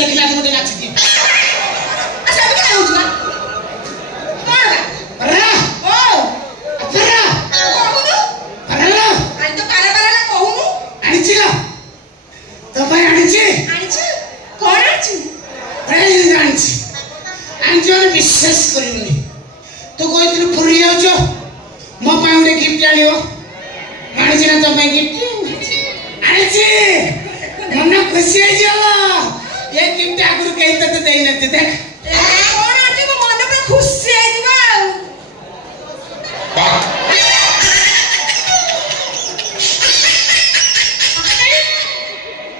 देखला तो मते नाच दिए अच्छा अभी क्या होउछ ना कौन रा ओ अतरा कहूनु अरे आज तो काला काला कहूनु आनिचिला तो भाई आनिची आनिछ कोन आछु अरे आनिची आनिची विश्वास करिवनी तो कोइतनु पुरी जाउछो मो पाउंडे गिफ्ट आनियो आनिची ना तो भाई गिफ्ट आनिची मन खुशी है जाला ये गिफ्ट आगु कहि त देई नते देख कोन आछु मो मन पे खुशी है दिबा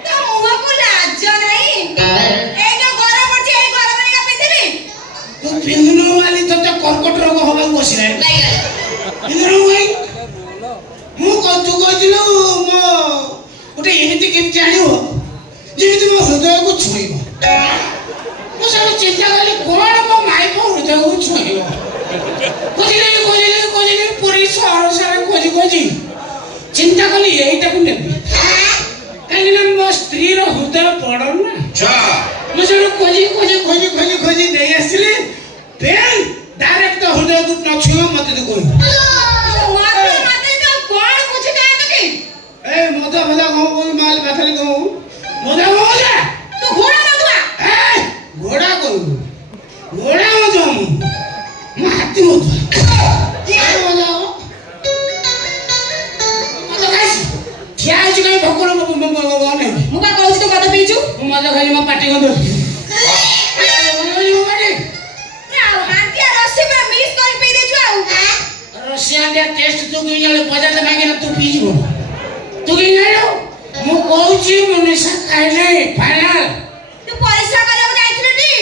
तो मुवा को लाज नहीं ए जो गरम पड़छ ए गरम रे का पिंदिबी तू पिंदनो वाली तो कर्कट रोग होबा बसिला पिंदनो भाई मु तू कहथिलु मो गोटे एमिति गिफ्ट आनियो जेमिति मो हृदय को छुईबो मो सब चिंता कली कोन मो माई को हृदय को छुईबो खोजिले पूरी शहर सारा खोजी चिंता कली एइटा को नेबी काहे ना मो स्त्री रो हृदय पड़न ना अच्छा मो सब खोजी देई आसिले पेन डायरेक्ट हृदय को न छुईबो मते तो कोई मते तो कोन कुछ काहे तो की ए मोदा गो माल बाथली गो मोदा तो घोड़ा मधुआ ए घोड़ा मधुआ मु हाथी मधुआ क्या मधुआ मधुआ खाइसी क्या है कहीं भकोल ने मु का कहू तो मत पीचू मु मधुआ खाई म पाटी गंदो रसिया टेस्ट तू की जाले बजा त मागे तू पी जीवो तू की नालो मु कहूची मनीषा खाइले फाइनल तू पैसा करे जाइथिलु नी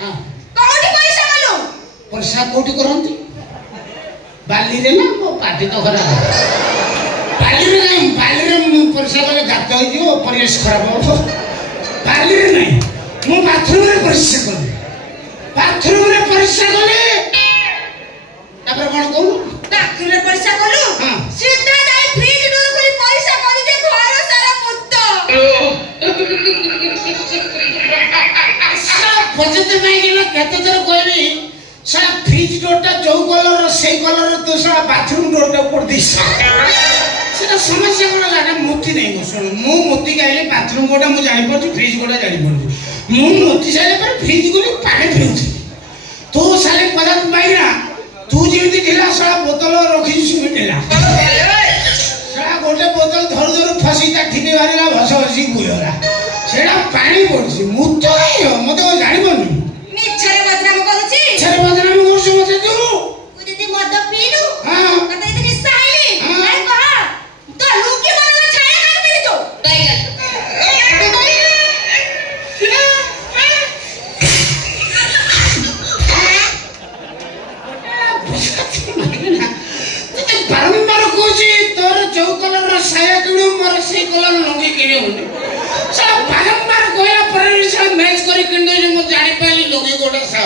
हां कोठी पैसा कलु पैसा कोठी करंती बाली रे ना मो पाटी तो खरा बाली रे मु पैसा करे गात हो जो परिवेश खराब हो बाली रे नहीं मु बाथरूम रे परिश्रम कर बाथरूम रे परिश्रम करे तापर कोन कहू बाथरूम रे पैसा कलु हां सीधा जाई फ्रिज डोर खोली पैसा करी दे घर सारा मुत्त सब बजते माइगे ना केते थर कहबी सारा फ्रिज डोरटा जो कलर से कलर तो सारा बाथरूम डोरटा ऊपर दिस सेटा समस्या कोन लाडा मोती नहीं गो सुन मु मोती गाइले बाथरूम गोटा मु जानि पड़छु फ्रिज गोटा जानि पड़छु मु मोती साले पर फ्रिज गोली पानी पिउछि तो साले पदार्थ माइरा तू जेमिति ढिला साला बोतल रखी सुमी ढिला साला गोटे बोतल धर फसी ता ठिके बारिला भसभसी बुइला सेडा पानी पड़छि मु तो नहीं मते जानि पड़नी मिछरे बदनाम करूची छरे बदनाम करछु मते तू तू जदी मद पीलु हां कते इतनी साइली अरे कहा तो लुकी मन में छाया कर मिली तो टाइगर बारंबार कोची तोर जो कलर साया किणु मोर से कलर लंगी किणे होने साला बारंबार कोया पर से मैच करी किणे जो मु जानि पाली लंगी गोटा सा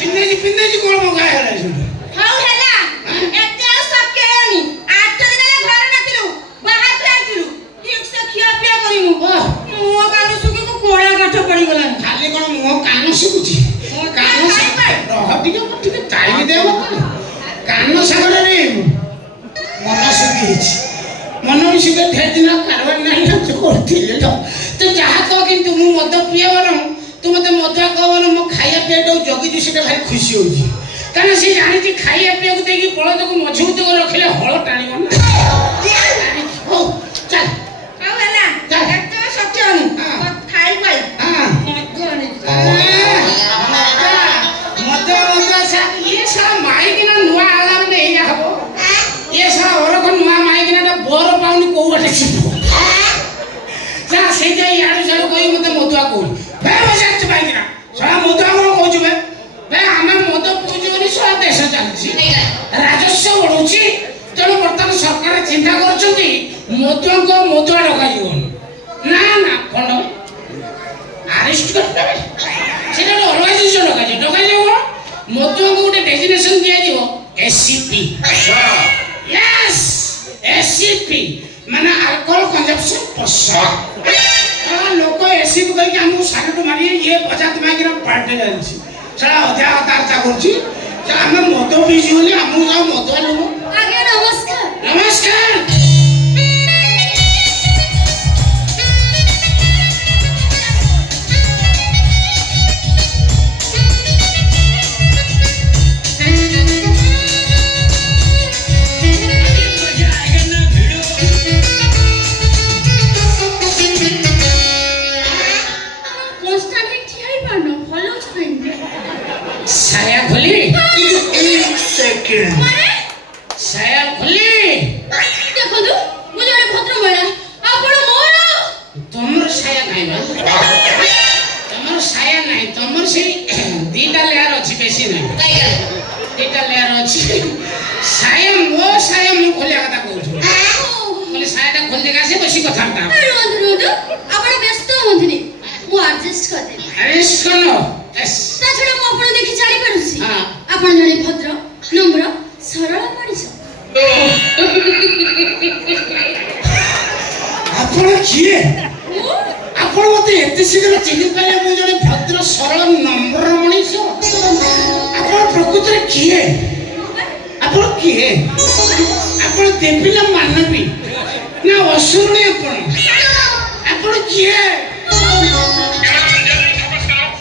पिन्ने जी कोन मगा हला छ हाउ हला एते सब केनी 8 दिन ले घर नथिलु बाहर रहथिलु ठीक से खिया पिया करिमु मो कानु सुकी को कोळा गाठ पड़ी गला खाली कोन मो कानु सुकुची कानु से रह ठीक टाइम देव कानु सागर रे मन सुकी हिच मन सुकी ढेर दिन कारवार नहीं तो करथिले तो जहा तो किंतु मु मद पिया बरम तू मते मजा कहबन मो खाया पिया दो जगी जी सेटा भारी खुशी होजी काना से जानि छी खाया पिया को देकी बळद को मजबूत को रखले हळ टाणीबो ना हो चल हाउ हला एते सच्चन खाई पाई हां मत सा ये सा माई किना नुआ आला ने या हबो ये सा और को नुआ माई किना बोर पाउनी को बटे छिपो जा से जाई याडू जाडू कोई मते मदुआ को बे बजात पाई किना साला मदुआ को कहू छबे बे हम मद पूजोनी सारा देश चलछि राजस्व बढ़ुछि तेणु बर्तमान सरकार चिंता करछथि मदुआ को मदुआ डका जीवन ना ना कोन अरेस्ट कर देबे सेटा ऑर्गेनाइजेशन डका जीवन मदुआ को गोटे डेजिग्नेशन दिया जीवो एससीपी यस एससीपी माने अल्कोहल कंजम्पशन पर्सन लोक एसी को कहीं हमको सारे तो मारिए ये बजात माइक रा पार्टी जानछि साला अध्या तारता करछि साला हम मत पीसी होली हमहु जा मत लोग आगे नमस्कार नमस्कार साया खोली एक सेकंड साया खोली देखो तो मुझे अरे भद्र महिला आपण मोर तमर साया नहीं बा तमर साया नहीं तमर से दीटा लेयर अछि बेसी नहीं दीटा लेयर अछि साया मो साया मु खोलिया कथा कहू बोले सायाटा खोल देगा से बसी कथा ता रोंद आपण व्यस्त होंतनी मु एडजस्ट कर दे एडजस्ट करनो यस ता छडा मु आपण देखि जानि परछि हां आपण जने भद्र नम्र सरल मଣିଷ आपण किए आपण मते एते शीघ्र चिन्हि पाले मु जने भद्र सरल नम्र मଣିଷ आपण प्रकृति रे किए आपण किए आपण देवी ना मानवी ना असुरणी आपण किए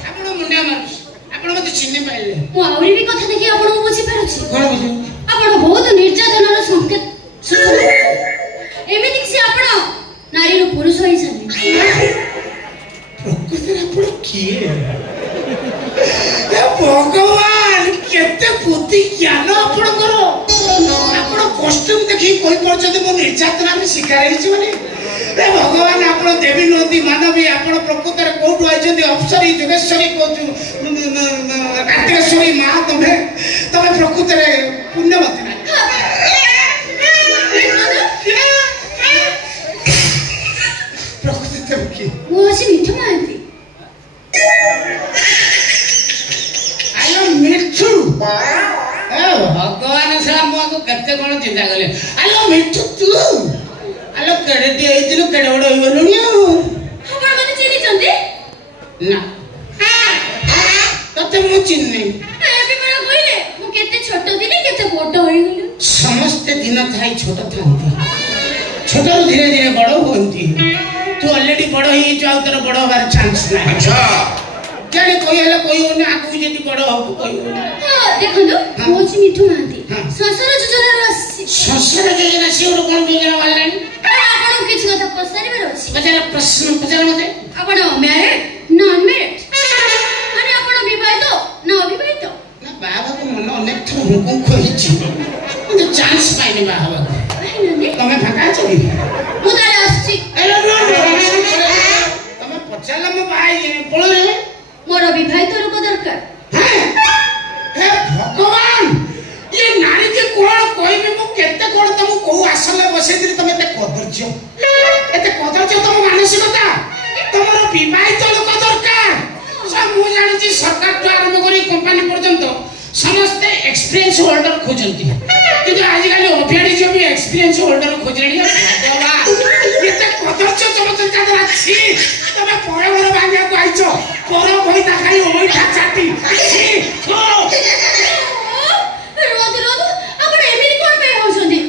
आपण मुंडिया मारुछ आपण मते चिन्हि पाइले मु आउरी भी कथा देखि आपण बुझी पारुछि कोन बुझी आपण बहुत निर्यातनार संकेत सूचना एमिति से आपण नारी रो पुरुष होई छथि प्रकृति रे आपण किए ए भगवान केते बुद्धि ज्ञान आपण करो आपण कॉस्ट्यूम देखि कोइ परछते मो निर्यातना में शिकार हेछि माने ए भगवान आपण देवी नदी मानवी आपण प्रकृति रे कोठु आइछथि अप्सरी जोगेश्वरी कोठु कार्तिकेश्वरी मां तमे प्रकृति रे पुण्यवती ना प्रकृति तम की वो अछि मिठू मानती आयो मिठू ए भगवान सला मो को कते कोन चिंता करले आलो मिठू तू आलो केडे दी आइतिलु केडे बड होइबनुनी आपण मने चिनी चंदी ना तते मु चिन्नी एबे मला कइले मु केते छोट दिने केते बड होई गेली समस्त दिन थाई छोट थांती छोट धीरे धीरे बड़ होंती तू ऑलरेडी बड़ ही जाऊ तर बड़ होबार चांस ना अच्छा जाने कोई हला कोई ओने आगु जदी बड़ हो कोई हां देखो मोची मिठू मानती ससुर योजना रसी ससुर योजना से और कोन योजना वालानी आपण किछ कथा पसारी बेर अछि पचार प्रश्न पचार मते आपण मैरिड नॉन मैरिड माने आपण विवाहित ना अविवाहित ना बाबा को मन अनेक थो हुकुम कहिछि मते चांस पाइने बाबा तमे फाका छ कि मु ताले आछि एलो नो तमे पचारला म भाई पळो रे मोर विवाहित लोक दरकार हे भगवान ये नारी के कोण कहबे मु केते कोण तम को आसले बसेतिर तमे ते कदर्ज्य एते कदर्ज्य तम मानसिकता तमरो विवाहित लोक दरकार सब मु जानि छी सरकार तो आरंभ करी कंपनी पर्यंत समस्त एक्सपीरियंस होल्डर खोजंती किंतु आज काली ओपियाडी जो भी एक्सपीरियंस होल्डर खोजलेनी भगवान एते कदर्ज्य तम चिंता अछि तमे परे घर भांगिया को आइछो पर भइता खाली ओइठा चाटी छी हो रोद आपण एमिनी कोन पे होछंदी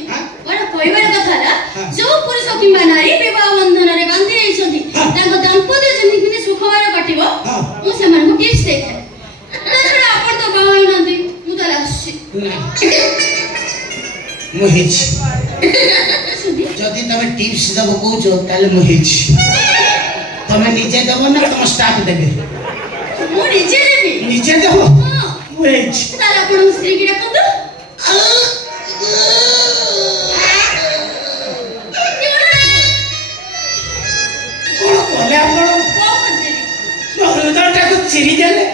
बड़ा कहबार कथा ला जो पुरुष किंबा नारी विवाह बंधन रे बांधी आइछंदी ताको दाम्पत्य जेमिति सुखवार कटिबो मु सेमान को टिप्स देखे ताछडा आपण तो बाहाई नंदी मु ताले आछि मु हेछि जदी तमे टिप्स दबो कहउछो ताले मु हेछि तमे निजे दबो ना तम स्टाफ देबे मु निजे देबो मु हेछि ताले आपण स्त्री की रखंदो कोन कोले आपण हृदयटा को चिरी देले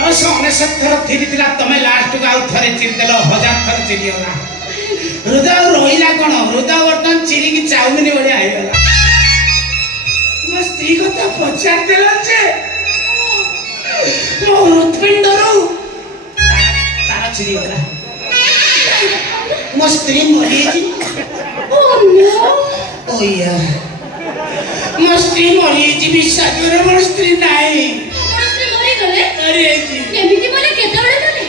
बस 19 थर थिरी दिला तमे लास्ट को आउ थरे चिरी देलो 1000 थर चिरी होला हृदय रोइला कोन हृदय बर्तन चिरी की चाउमिन बढिया आइ गेला म स्त्री कथा पचार देला जे मो हृदपिंडरो तारा चिरी होला मो स्त्री मरी जी ओ नो ओ या ମୋ ସ୍ତ୍ରୀ ମରିଯାଇଛି ବିଶ୍ୱାସ କର ମୋର ସ୍ତ୍ରୀ ନାହିଁ। ଆପଣ ସ୍ତ୍ରୀ ମରିଗଲେ? ମରିଯାଇଛି। କେମିତି ମଲେ କେତେବେଳେ ଗଲେ?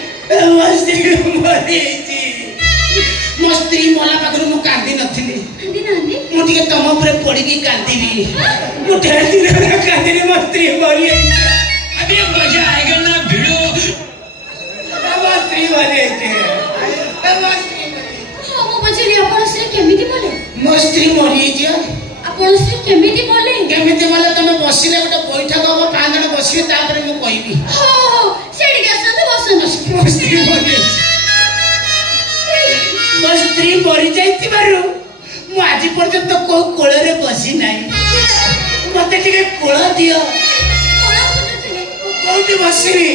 ମୋ ସ୍ତ୍ରୀ ମରିଯାଇଛି। ମୋ ସ୍ତ୍ରୀ ମଲା ପାଖରୁ ମୁଁ କାନ୍ଦି ନଥିଲି। ମୁଁ ଟିକେ ତମ ଉପରେ ପଡ଼ିକି କାନ୍ଦିବି। ମୁଁ ଢେର ଦିନ କାନ୍ଦିନି ମୋ ସ୍ତ୍ରୀ ମରିଯାଇଛି। अभी मजा आएगा ना भिड़ो। ମୋ ସ୍ତ୍ରୀ ମରିଯାଇଛି। ମୁଁ ପଚାରିଲି ଆପଣ ସ୍ତ୍ରୀ କେମିତି ମଲେ? ମୋ ସ୍ତ୍ରୀ ମରିଯାଇଛି। ଆପଣ ସ୍ତ୍ରୀ କେମିତି ମଲେ? କେମିତି ମଲେ ତମେ ବସିଲେ ଗୋଟେ ବୈଠକ ହବ 5 ଜଣ ବସିବେ ତାପରେ ମୁଁ କହିବି। ହଉ ସେଠିକି ଆସନ୍ତୁ ବସନ୍ତୁ। ମୋ ସ୍ତ୍ରୀ ମରିଯାଇଛି। ମୋ ସ୍ତ୍ରୀ ମରିଯାଇଥିବାରୁ ମୁଁ ଆଜି ପର୍ଯ୍ୟନ୍ତ କୋଉ କୋଳରେ ବସି ନାହିଁ। ମତେ ଟିକେ କୋଳ ଦିଅ। କୋଉଠି ବସିବି?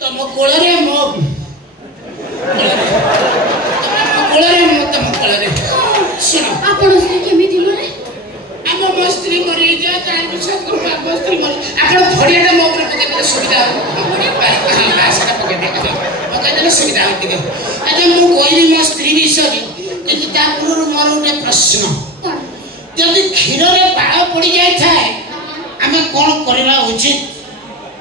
ତମ କୋଳରେ ମୋ କୋଳରେ ମୁଁ ତମ କୋଳରେ। ଶୁଣ ଆପଣ ସ୍ତ୍ରୀ କେମିତି ମଲେ? ଆମ ମୋ ସ୍ତ୍ରୀ ମରିଯାଇଛି। ମୋ ସ୍ତ୍ରୀ ମରି ଆପଣ ଫଡ଼ିଆଟା ମୋ ଉପରେ ପକେଇଦେଲେ ସୁବିଧା ହବ। ସେଟା ପକେଇଦେଲେ ସୁବିଧା ହବ ଟିକେ। ଆଚ୍ଛା ମୁଁ କହିଲି ମୋ ସ୍ତ୍ରୀ ବିଷୟରେ କିନ୍ତୁ ତା ପୂର୍ବରୁ ମୋର ଗୋଟେ ପ୍ରଶ୍ନ। ଯଦି କ୍ଷୀରରେ ବାଳ ପଡ଼ି ଯାଇଥାଏ ଆମେ କ'ଣ କରିବା ଉଚିତ?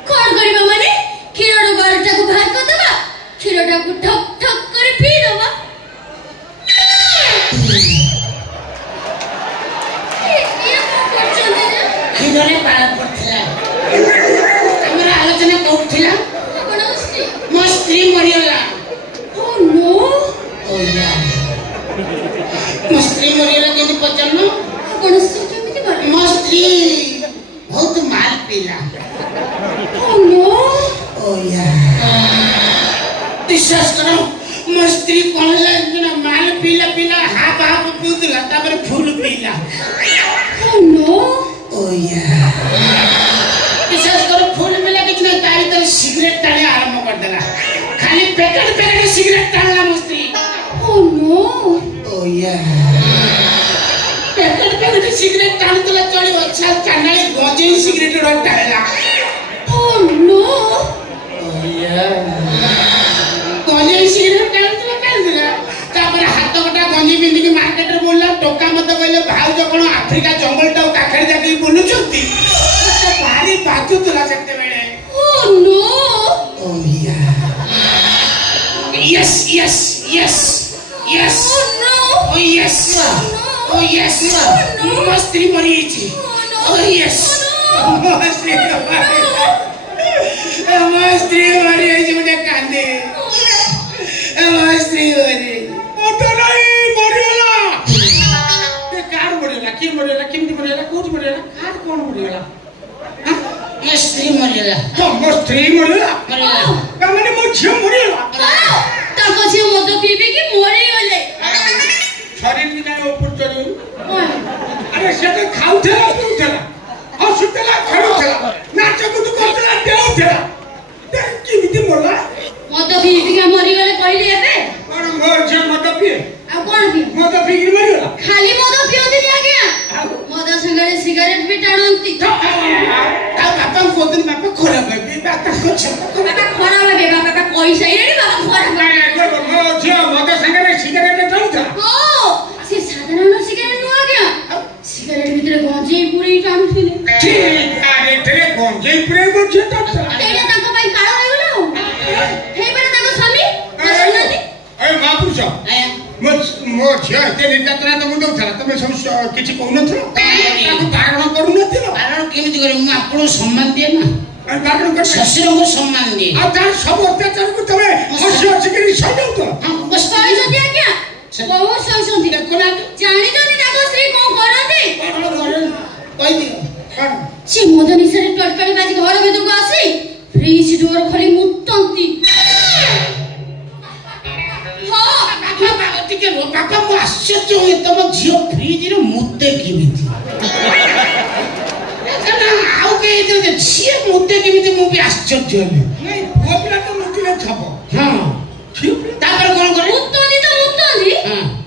କ'ଣ କରିବା ମାନେ? କ୍ଷୀରରୁ ବାଳଟାକୁ ବାହାର କରିଦେବା, କ୍ଷୀରଟାକୁ ଠକ୍ ଠକ୍ କରି ପିଇଦେବା। କ୍ଷୀରରେ ବାଳ ପଡ଼ିଥିଲା। ଆମର ଆଲୋଚନା କରୁଥିଲା ମୋ ସ୍ତ୍ରୀ ମରିଗଲା। ମୋ ସ୍ତ୍ରୀ ମରିଗଲା କେମିତି ପଚାରୁନ? ମୋ ସ୍ତ୍ରୀ ବହୁତ ମାଲ ପିଇଲା। ବିଶ୍ୱାସ କର ମୋ ସ୍ତ୍ରୀ କ'ଣ ହେଲା ମାଲ ପିଇଲା ହାଫ ପିଉଥିଲା ତାପରେ ଫୁଲ ପିଇଲା। ବିଶ୍ୱାସ କର ଫୁଲ ପିଇଲା କିଛି ନାହିଁ ତା ଭିତରେ ସିଗାରେଟ ଟାଣି ଆରମ୍ଭ କରିଦେଲା। ଖାଲି ପ୍ୟାକେଟ ସିଗାରେଟ ଟାଣିଲା ମୋ ସ୍ତ୍ରୀ। ପ୍ୟାକେଟ ସିଗାରେଟ ଟାଣୁଥିଲା ଚଳିବ। ଚାଣ୍ଡାଳି ଗଞ୍ଜେଇ ସିଗାରେଟ ଟାଣିଲା। ଗଞ୍ଜେଇ ସିଗାରେଟ ଟାଣୁଥିଲା ତାପରେ ହାତ ଗୋଟା ଗଞ୍ଜେଇ ପିନ୍ଧିକି ମାର୍କେଟରେ ବୁଲିଲା। ଟୋକା ମତେ କହିଲେ ଭାଉଜ କ'ଣ ଆଫ୍ରିକା ଜଙ୍ଗଲଟାକୁ କାଖେଡ଼ି ଜାକି ବୁଲୁଛନ୍ତି? ଭାରି ବାଜୁଥିଲା ସେତେବେଳେ। Yes. ମୋ ସ୍ତ୍ରୀ ମରିଯାଇଛି। ମୋ ସ୍ତ୍ରୀ ମରିଯାଇଛି। ଗୋଟେ କାନ୍ଦେ ମୋ ସ୍ତ୍ରୀ ମରିଗଲା। କାହାର ମରିଗଲା? କିଏ ମରିଗଲା? କେମିତି ମରିଗଲା? କୋଉଠି ମରିଗଲା? କାହାର କ'ଣ ମରିଗଲା? ମୋ ସ୍ତ୍ରୀ ମରିଗଲା। ମୋ ସ୍ତ୍ରୀ ମରିଗଲା ମାନେ ମୋ ଝିଅ ମରିଗଲା। ତାଙ୍କ ଝିଅ ମଦ ପିଇକି ମରିଗଲେ। ଶରୀର କାହିଁ ଉପରୁ ଚଢିବ? ଆରେ ସେ ତ ଖାଉଥିଲା ପିଉଥିଲା ହସୁଥିଲା ଖେଳୁଥିଲା ନାଚକୁଦ କରୁଥିଲା ଡେଉଁଥିଲା କେମିତି ମଲା? ମଦ ପିଇକି ମରିଗଲେ କହିଲି ଏବେ। କ'ଣ ମୋ ଝିଅ ମଦ ପିଏ? ଆଉ କ'ଣ ପିଏ? ମଦ ପିଇକି ମରିଗଲା। ଖାଲି ମଦ ପିଅନ୍ତିନି ଆଜ୍ଞା, ମଦ ସାଙ୍ଗରେ ସିଗାରେଟ ବି ଟାଣନ୍ତି। ଆଉ ବାପାଙ୍କୁ କହୁଥିଲି ବାପା ଖରାପ ଭାବି ବାପା ଖରାପ ଭାବେ ବାପା କହିସାଇଲେଣି ବାପା ଖରାପ ଭାବେ। ମୋ ଝିଅ ମଦ ସାଙ୍ଗରେ ସିଗାରେଟ ଟାଣୁଥିଲା। ସେ ସାଧାରଣ ସିଗାରେଟ ନୁହଁ ଆଜ୍ଞା, ସିଗାରେଟ ଭିତରେ ଗଞ୍ଜେଇ ପୁରେଇ ଟାଣୁଥିଲେ। ଗଞ୍ଜେଇ ପୁରେଇ ମୋ ଝିଅ ଟାଣୁଥିଲା। ସେଇଟା ତାଙ୍କ ପାଇଁ କାଳ ହେଇଗଲା। ଆଉ ହେଇପାରେ ତାଙ୍କ ସ୍ୱାମୀ ମହାପୁରୁଷ ମୋ ଝିଅ ଏତେ ନିର୍ଯାତନା ତମକୁ ଦଉଥିଲା ତମେ ସବୁ କିଛି କହୁନଥିଲ? ତାକୁ ବାରଣ କରୁନଥିଲ? ବାରଣ କେମିତି କରିବ? ମୁଁ ଆପଣଙ୍କୁ ସମ୍ମାନ ଦିଏ ନା। ଶ୍ୱଶୁରଙ୍କୁ ସମ୍ମାନ ଦିଏ। ଆଉ ତାର ସବୁ ଅତ୍ୟାଚାରକୁ ତମେ ହସି ହସିକିରି ସହିଯାଉଛ? ସହିଛନ୍ତି ଆଜ୍ଞା, ବହୁତ ସହିଛନ୍ତି। ଜାଣିଛନ୍ତି ତାଙ୍କ ସ୍ତ୍ରୀ କ'ଣ କରନ୍ତି? କହିଦିଅ। ସେ ମଦ ନିଶାରେ ଟଟକାଳି ବାଜି ଘର ଭିତରକୁ ଆସି ଫ୍ରିଜ ଡୋର ଖୋଲି ମୁତନ୍ତି। ଟିକେ ବାପା ମୁଁ ଆଶ୍ଚର୍ଯ୍ୟ ହୁଏ ତମ ଝିଅ ଫ୍ରିଜରେ ମୁତେ କେମିତି? ଆଉ କେହି ଝିଅ ମୁତେ କେମିତି ମୁଁ ବି ଆଶ୍ଚର୍ଯ୍ୟ ହେଲି। ପୁଅ ପିଲା ତ ମୁତିଲେ ଛପ। ତାପରେ କ'ଣ କରେ? ମୁତନ୍ତି ତ ମୁତନ୍ତି।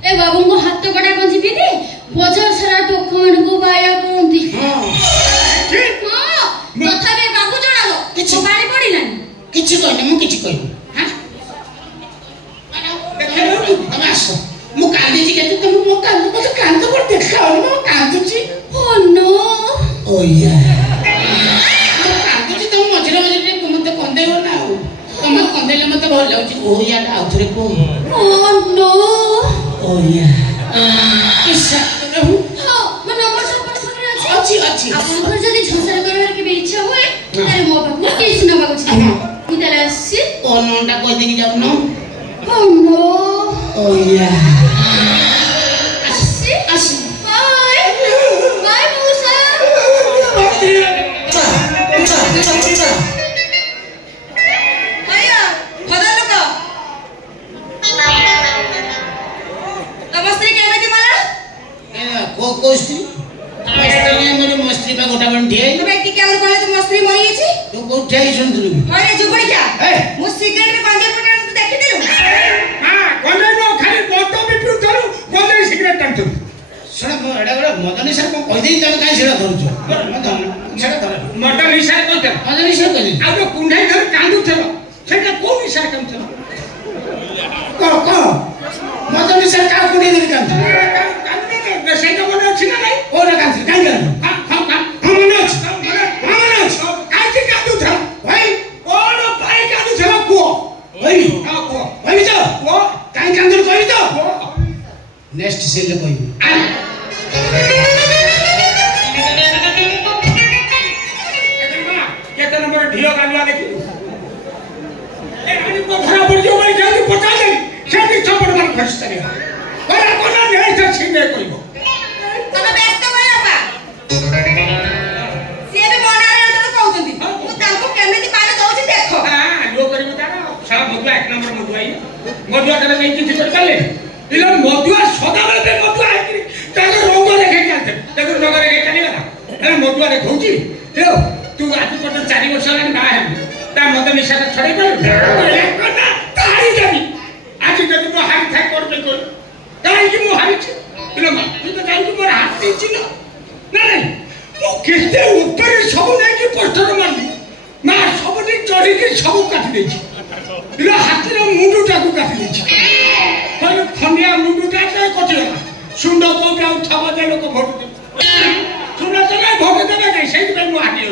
ଏ ବାବୁଙ୍କ ହାତ କଟା ଗଞ୍ଜି ପିନ୍ଧି ବଜାର ସାରା ଟୋକାମାନଙ୍କୁ ବାୟା କରନ୍ତି। ତଥାପି ବାବୁ ଜଣାବ କିଛି ପାଣି ପଡ଼ିଲାନି। କିଛି କହିନି ମୁଁ କିଛି କହିନି। तुम मो कांद मत कांद पर देखाओ मो कांदुची ओ नो ओ या कांदुची तुम मझरे मझरे मते कंदे हो ना तुम कंदेले मते भल लाउची ओ या आउथरे को ओ नो ओ या इसा रहू हां मो नंबर सब पर अछि अछि आपन जदी झंसार करबार के इच्छा होए तारे मो बाबू केस नबा को छी मु ताले आसी ओ नोंडा कहि देकी जाऊ न ओ नो ओ या आसी आसी बाय बाय मूसा भैया भदा लोक नमस्ते केमिति मला ए को कोस्ती मस्ती ने मेरी मस्ती पे गोटा बन दिए तो व्यक्ति क्या बोले तो मस्ती मरी छी तो को उठाई सुन तुलु अरे जुगड़ी क्या ए मु सिगरेट में बांधे पटा तो देखि दिलु हां कोने नो खाली बोतो बिटू करू कोने सिगरेट टांतु सुन म एडा बड़ा मदनी सर को कहि देई तब काई सेडा धरछु मदन सेडा धर मटर हिसाब कोते मदनी सर कहि आ जो कुंढाई धर कांदु थलो सेटा को हिसाब कम थलो को मदनी सर का कुडी दे कांदु कांदु सेटा मने अछि ना नाही ओ ना कांदु काई कांदु हम मने अछि काई के कांदु थलो भाई ओनो भाई कांदु थलो को भाई हां को भाई तो को काई कांदु कहि तो को नेक्स्ट सेल कहि केते नंबर ढियो कालवा देखि ए आनी को खराब पड़ जो भाई जल्दी पटा दे सेठी छपड़ मार खस तने अरे कोना नहीं छ छिने कइबो तने व्यस्त भय अपा से भी मोनारे तो कहउछंती मु ताको केमिति मारे दउछि देखो हां जो करिबो तारा सारा मधुआ एक नंबर मधुआई मधुआ करे नहीं किछि कर पाले इलो मधुआ सदा बेले पे मधुआ है ताको रंग देखे चलते देखो रंग देखे चली गला अरे मधुआ रे कहउछि देओ तू आज पट 4 वर्ष लानी बा है ता मत निशा छड़े कर कोना तारी देबी आज जब मो हाथ था कर पे कर काई कि मो हाथ इलो मा तू तो जाई कि मोर हाथ देछि ना नहीं मो केते ऊपर सब नहीं कि पोस्टर मारली मा सब दिन चढ़ी के सब काटी देछि इलो हाथ रे मुंडुटा को काटी देछि पर खनिया मुंडुटा तो कटिला सुंदर को जाऊ थबा दे लोक भोट दे सुना तो नहीं भोट देबे नहीं सेहि पे मो हाथी